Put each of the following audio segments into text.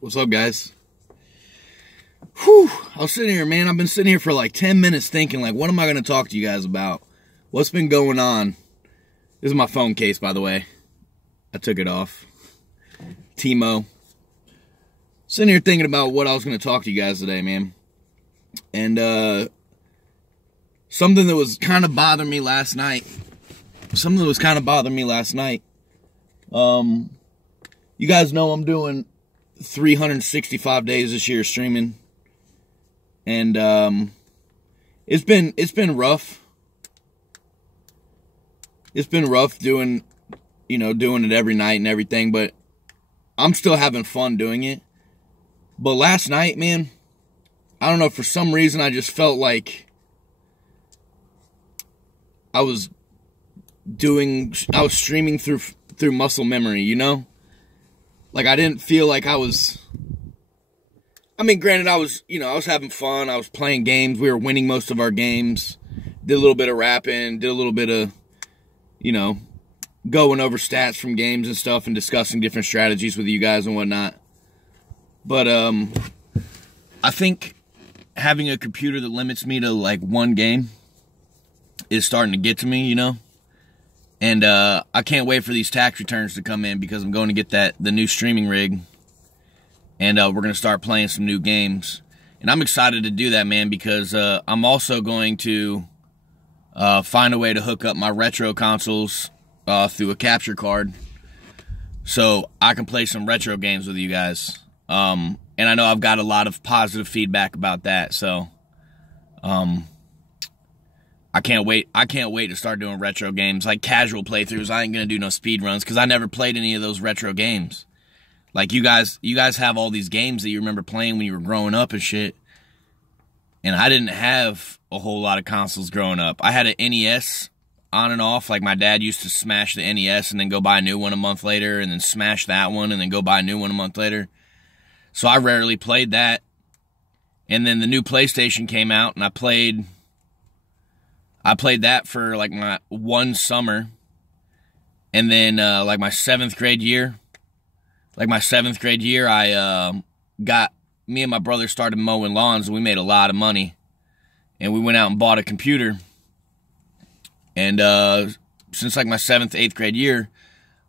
What's up, guys? Whew, I was sitting here, man. I've been sitting here for like 10 minutes thinking, like, what am I going to talk to you guys about? What's been going on? This is my phone case, by the way. I took it off. Timo. Sitting here thinking about what I was going to talk to you guys today, man. And, something that was kind of bothering me last night. You guys know I'm doing 365 days this year streaming. And, it's been rough. It's been rough doing it every night and everything, but I'm still having fun doing it. But last night, man, I don't know, for some reason I just felt like I was streaming through muscle memory, you know? Like, I didn't feel like I was... I mean, granted, I was having fun. I was playing games. We were winning most of our games. Did a little bit of rapping. Did a little bit of, going over stats from games and stuff and discussing different strategies with you guys and whatnot. But, I think having a computer that limits me to, like, one game is starting to get to me, And I can't wait for these tax returns to come in because I'm going to get the new streaming rig. And we're going to start playing some new games. And I'm excited to do that, man, because I'm also going to find a way to hook up my retro consoles through a capture card so I can play some retro games with you guys. And I know I've got a lot of positive feedback about that, so I can't wait to start doing retro games, like casual playthroughs. I ain't gonna do no speed runs because I never played any of those retro games. Like, you guys have all these games that you remember playing when you were growing up and shit. And I didn't have a whole lot of consoles growing up. I had an NES on and off. Like, my dad used to smash the NES and then go buy a new one a month later, and then smash that one and then go buy a new one a month later. So I rarely played that. And then the new PlayStation came out, and I played that for, like, my one summer. And then, like, my seventh grade year, I me and my brother started mowing lawns, and we made a lot of money. And we went out and bought a computer. And, since, like, my 7th, 8th grade year,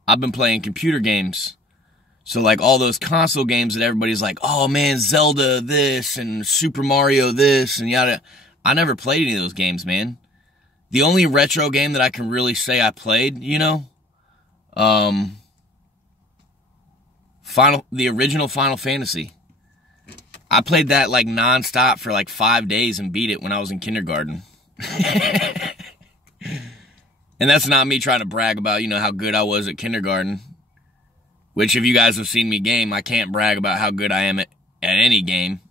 I've been playing computer games. So, like, all those console games that everybody's like, oh, man, Zelda this and Super Mario this and yada. I never played any of those games, man. The only retro game that I can really say I played, the original Final Fantasy. I played that, like, nonstop for, like, 5 days and beat it when I was in kindergarten. And that's not me trying to brag about, how good I was at kindergarten. Which, if you guys have seen me game, I can't brag about how good I am at any game.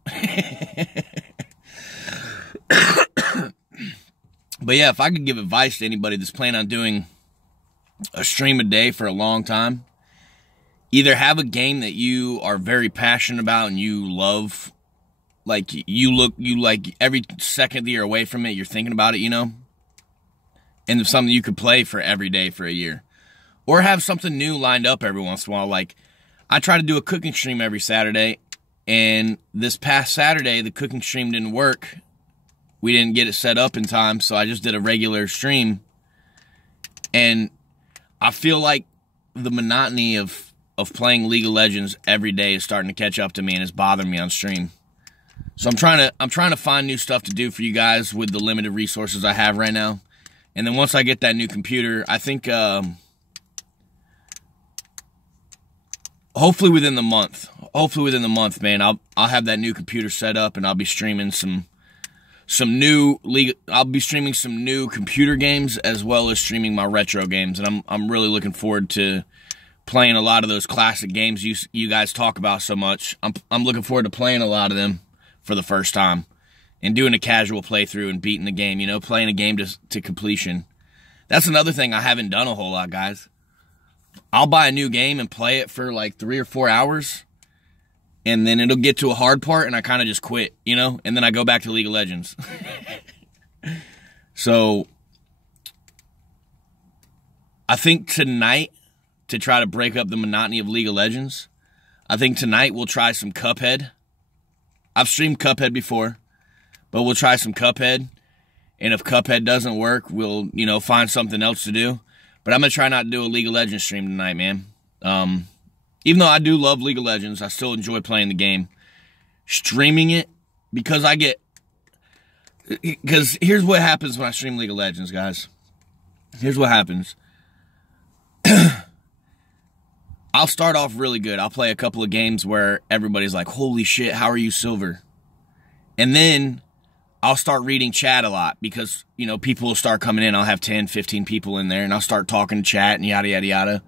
But yeah, if I could give advice to anybody that's planning on doing a stream a day for a long time, either have a game that you are very passionate about and you love, like, you like every second that you're away from it, you're thinking about it, and it's something you could play for every day for a year. Or have something new lined up every once in a while. Like, I try to do a cooking stream every Saturday, and this past Saturday, the cooking stream didn't work. We didn't get it set up in time, so I just did a regular stream. And I feel like the monotony of playing League of Legends every day is starting to catch up to me and is bothering me on stream. So I'm trying to find new stuff to do for you guys with the limited resources I have right now. And then once I get that new computer, I think hopefully within the month, man, I'll have that new computer set up and I'll be streaming some new computer games as well as streaming my retro games, and I'm really looking forward to playing a lot of those classic games you guys talk about so much. I'm looking forward to playing a lot of them for the first time and doing a casual playthrough and beating the game, playing a game to completion. That's another thing I haven't done a whole lot, guys. I'll buy a new game and play it for like 3 or 4 hours, and then it'll get to a hard part, and I kind of just quit, and then I go back to League of Legends. So, I think tonight, to try to break up the monotony of League of Legends, I think tonight we'll try some Cuphead. I've streamed Cuphead before, but we'll try some Cuphead. And if Cuphead doesn't work, we'll, find something else to do. But I'm going to try not to do a League of Legends stream tonight, man. Even though I do love League of Legends, I still enjoy playing the game. Streaming it, because here's what happens when I stream League of Legends, guys. Here's what happens. I'll start off really good. I'll play a couple of games where everybody's like, holy shit, how are you silver? And then I'll start reading chat a lot because, people will start coming in. I'll have 10, 15 people in there, and I'll start talking to chat and yada, yada, yada.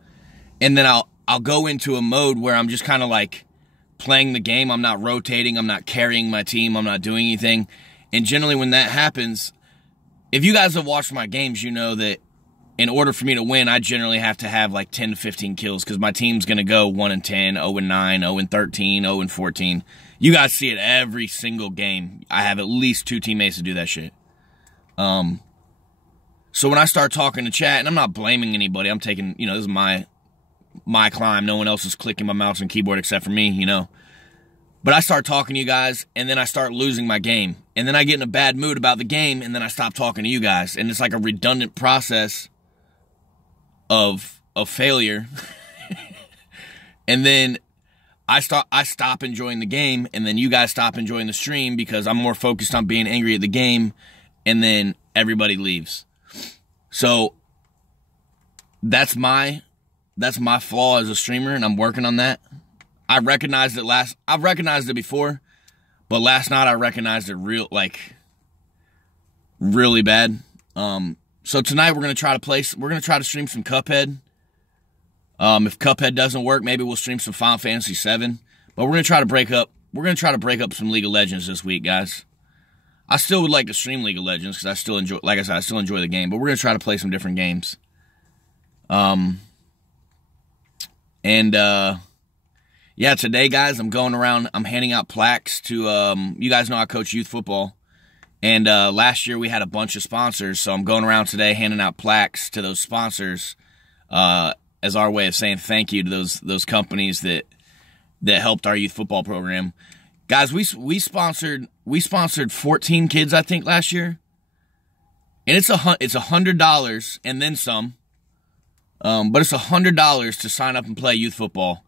And then I'll go into a mode where I'm just kind of like playing the game. I'm not rotating. I'm not carrying my team. I'm not doing anything. And generally when that happens, if you guys have watched my games, you know that in order for me to win, I generally have to have like 10 to 15 kills because my team's going to go 1-10, 0-9, 0-13, 0-14. You guys see it every single game. I have at least 2 teammates to do that shit. So when I start talking to chat, and I'm not blaming anybody, I'm taking, this is my climb. No one else is clicking my mouse and keyboard except for me, But I start talking to you guys, and then I start losing my game. And then I get in a bad mood about the game, and then I stop talking to you guys. And it's like a redundant process of failure. And then I stop enjoying the game, and then you guys stop enjoying the stream because I'm more focused on being angry at the game, and then everybody leaves. So that's my flaw as a streamer, and I'm working on that. I've recognized it before, but last night I recognized it really bad. So tonight we're gonna try to stream some Cuphead. If Cuphead doesn't work, maybe we'll stream some Final Fantasy VII. But we're gonna try to break up some League of Legends this week, guys. I still would like to stream League of Legends because I still enjoy, like I said, I still enjoy the game. But we're gonna try to play some different games. Yeah, today, guys, I'm going around, I'm handing out plaques to, you guys know I coach youth football, and last year we had a bunch of sponsors, so I'm going around today handing out plaques to those sponsors as our way of saying thank you to those companies that helped our youth football program. Guys, we sponsored 14 kids, I think, last year, and it's $100 and then some, but it's $100 to sign up and play youth football.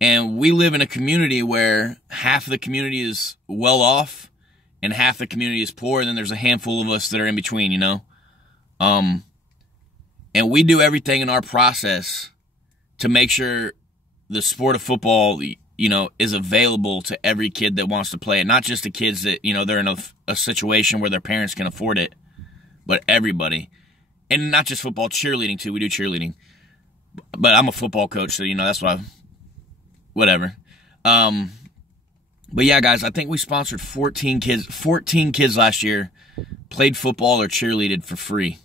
And we live in a community where half of the community is well off and half the community is poor. And then there's a handful of us that are in between, And we do everything in our process to make sure the sport of football, is available to every kid that wants to play it. Not just the kids that, they're in a situation where their parents can afford it, but everybody. And not just football, cheerleading too. We do cheerleading. But I'm a football coach, so, that's why whatever. But yeah, guys, I think we sponsored 14 kids last year, played football or cheerleaded for free.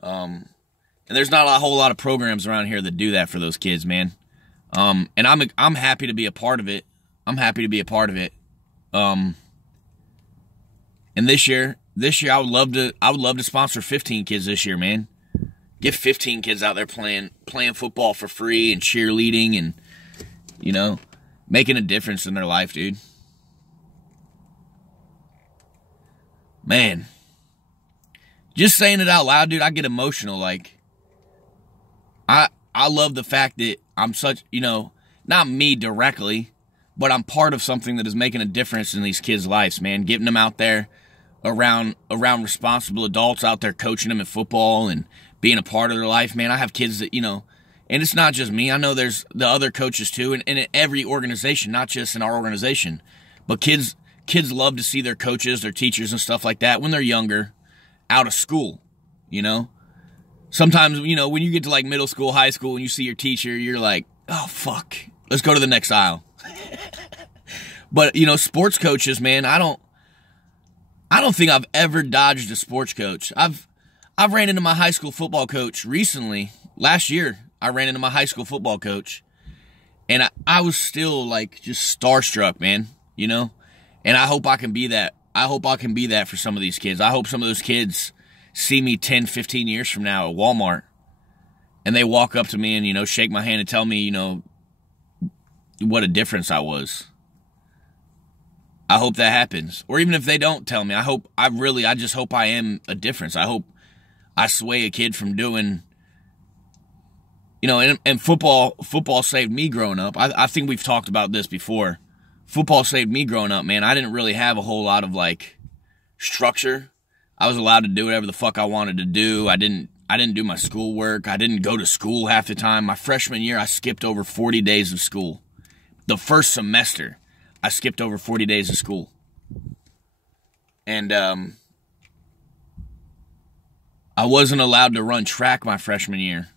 And there's not a whole lot of programs around here that do that for those kids, man. And I'm happy to be a part of it. And this year I would love to sponsor 15 kids this year, man. Get 15 kids out there playing football for free and cheerleading and, making a difference in their life, dude. Man. Just saying it out loud, dude, I get emotional. Like, I love the fact that I'm such, not me directly, but I'm part of something that is making a difference in these kids' lives, man. Getting them out there around responsible adults out there coaching them in football and being a part of their life, man. I have kids that, and it's not just me. I know there's the other coaches too, and in every organization, not just in our organization. But kids love to see their coaches, their teachers and stuff like that when they're younger, out of school, Sometimes, when you get to like middle school, high school, and you see your teacher, you're like, oh, fuck, let's go to the next aisle. But, sports coaches, man, I don't think I've ever dodged a sports coach. I've ran into my high school football coach recently. Last year, I ran into my high school football coach. And I was still, like, just starstruck, man, And I hope I can be that. I hope I can be that for some of these kids. I hope some of those kids see me 10, 15 years from now at Walmart. And they walk up to me and, shake my hand and tell me, what a difference I was. I hope that happens. Or even if they don't tell me, I just hope I am a difference. I hope I sway a kid from doing, you know, and football saved me growing up. I think we've talked about this before. Football saved me growing up, man. I didn't really have a whole lot of, like, structure. I was allowed to do whatever the fuck I wanted to do. I didn't do my schoolwork. I didn't go to school half the time. My freshman year, I skipped over 40 days of school. The first semester, I skipped over 40 days of school. And I wasn't allowed to run track my freshman year.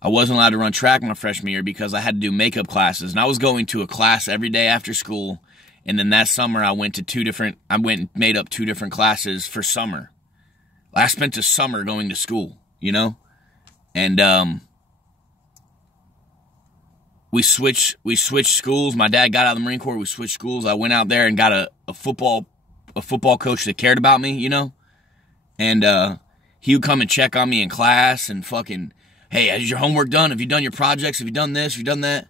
I wasn't allowed to run track my freshman year because I had to do makeup classes. And I was going to a class every day after school. And then that summer, I went and made up 2 different classes for summer. I spent a summer going to school, you know? And we switched schools. My dad got out of the Marine Corps. We switched schools. I went out there and got a football coach that cared about me, you know? And he would come and check on me in class and fucking, hey, is your homework done? Have you done your projects? Have you done this? Have you done that?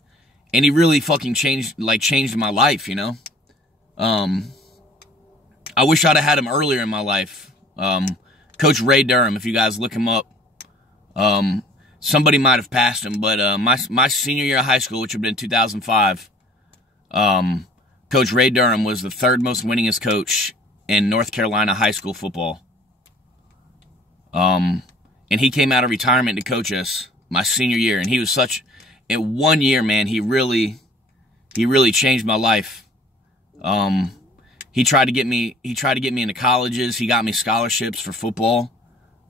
And he really fucking changed my life, you know? I wish I'd have had him earlier in my life. Coach Ray Durham, if you guys look him up, somebody might have passed him, but my senior year of high school, which would have been 2005, Coach Ray Durham was the 3rd most winningest coach in North Carolina high school football. And he came out of retirement to coach us my senior year, and he was in 1 year, man, he really changed my life. He tried to get me into colleges. He got me scholarships for football.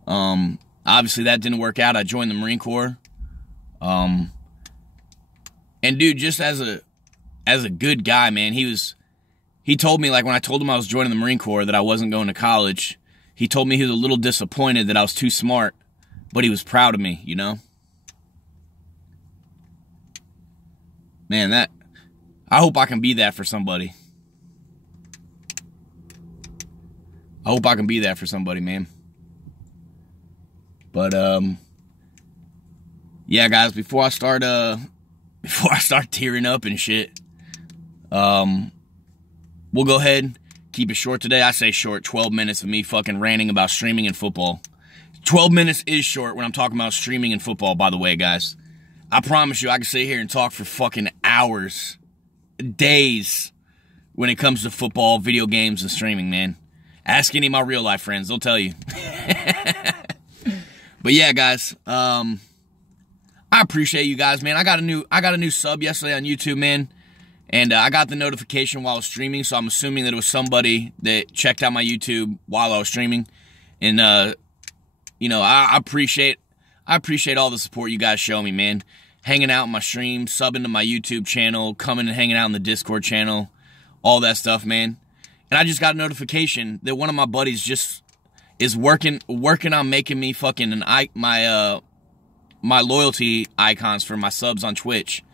Obviously that didn't work out. I joined the Marine Corps. And dude, just as a good guy, man, he told me, like, when I told him I was joining the Marine Corps that I wasn't going to college, he told me he was a little disappointed that I was too smart, but he was proud of me, you know? Man, I hope I can be that for somebody. I hope I can be that for somebody, man. But, yeah, guys, before I start tearing up and shit, we'll go ahead, keep it short today. I say short, 12 minutes of me fucking ranting about streaming and football. 12 minutes is short when I'm talking about streaming and football, by the way, guys. I promise you, I can sit here and talk for fucking hours, days, when it comes to football, video games, and streaming, man. Ask any of my real life friends, they'll tell you. But yeah, guys, I appreciate you guys, man. I got a new sub yesterday on YouTube, man. And I got the notification while I was streaming, so I'm assuming that it was somebody that checked out my YouTube while I was streaming. And you know, I appreciate all the support you guys show me, man. Hanging out in my stream, subbing to my YouTube channel, coming and hanging out in the Discord channel, all that stuff, man. And I just got a notification that one of my buddies just is working on making me fucking my loyalty icons for my subs on Twitch.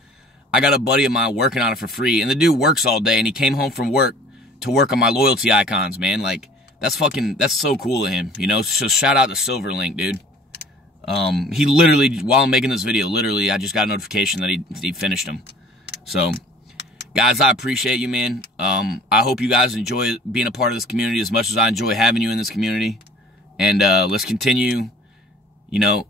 I got a buddy of mine working on it for free, and the dude works all day, and he came home from work to work on my loyalty icons, man. Like, that's so cool of him, you know? So shout out to Silverlink, dude. He literally, while I'm making this video, literally, I just got a notification that he finished them. So, guys, I appreciate you, man. I hope you guys enjoy being a part of this community as much as I enjoy having you in this community. And let's continue, you know,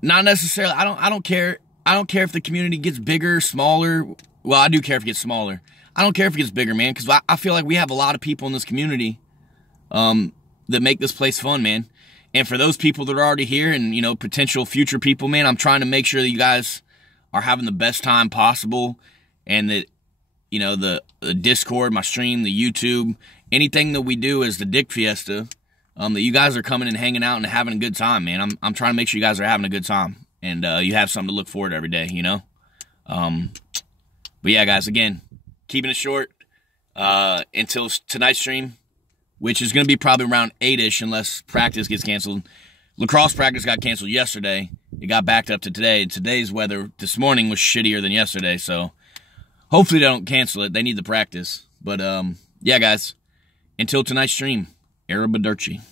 not necessarily, I don't care if the community gets bigger, smaller. Well, I do care if it gets smaller. I don't care if it gets bigger, man, because I feel like we have a lot of people in this community that make this place fun, man. And for those people that are already here and, you know, potential future people, man, I'm trying to make sure that you guys are having the best time possible, and that, you know, the Discord, my stream, the YouTube, anything that we do is the Dick Fiesta, that you guys are coming and hanging out and having a good time, man. I'm trying to make sure you guys are having a good time, and you have something to look forward to every day, you know? But yeah, guys, again, keeping it short until tonight's stream, which is going to be probably around 8-ish unless practice gets canceled. Lacrosse practice got canceled yesterday. It got backed up to today. Today's weather this morning was shittier than yesterday, so hopefully they don't cancel it. They need the practice. But, yeah, guys, until tonight's stream, Arrivederci.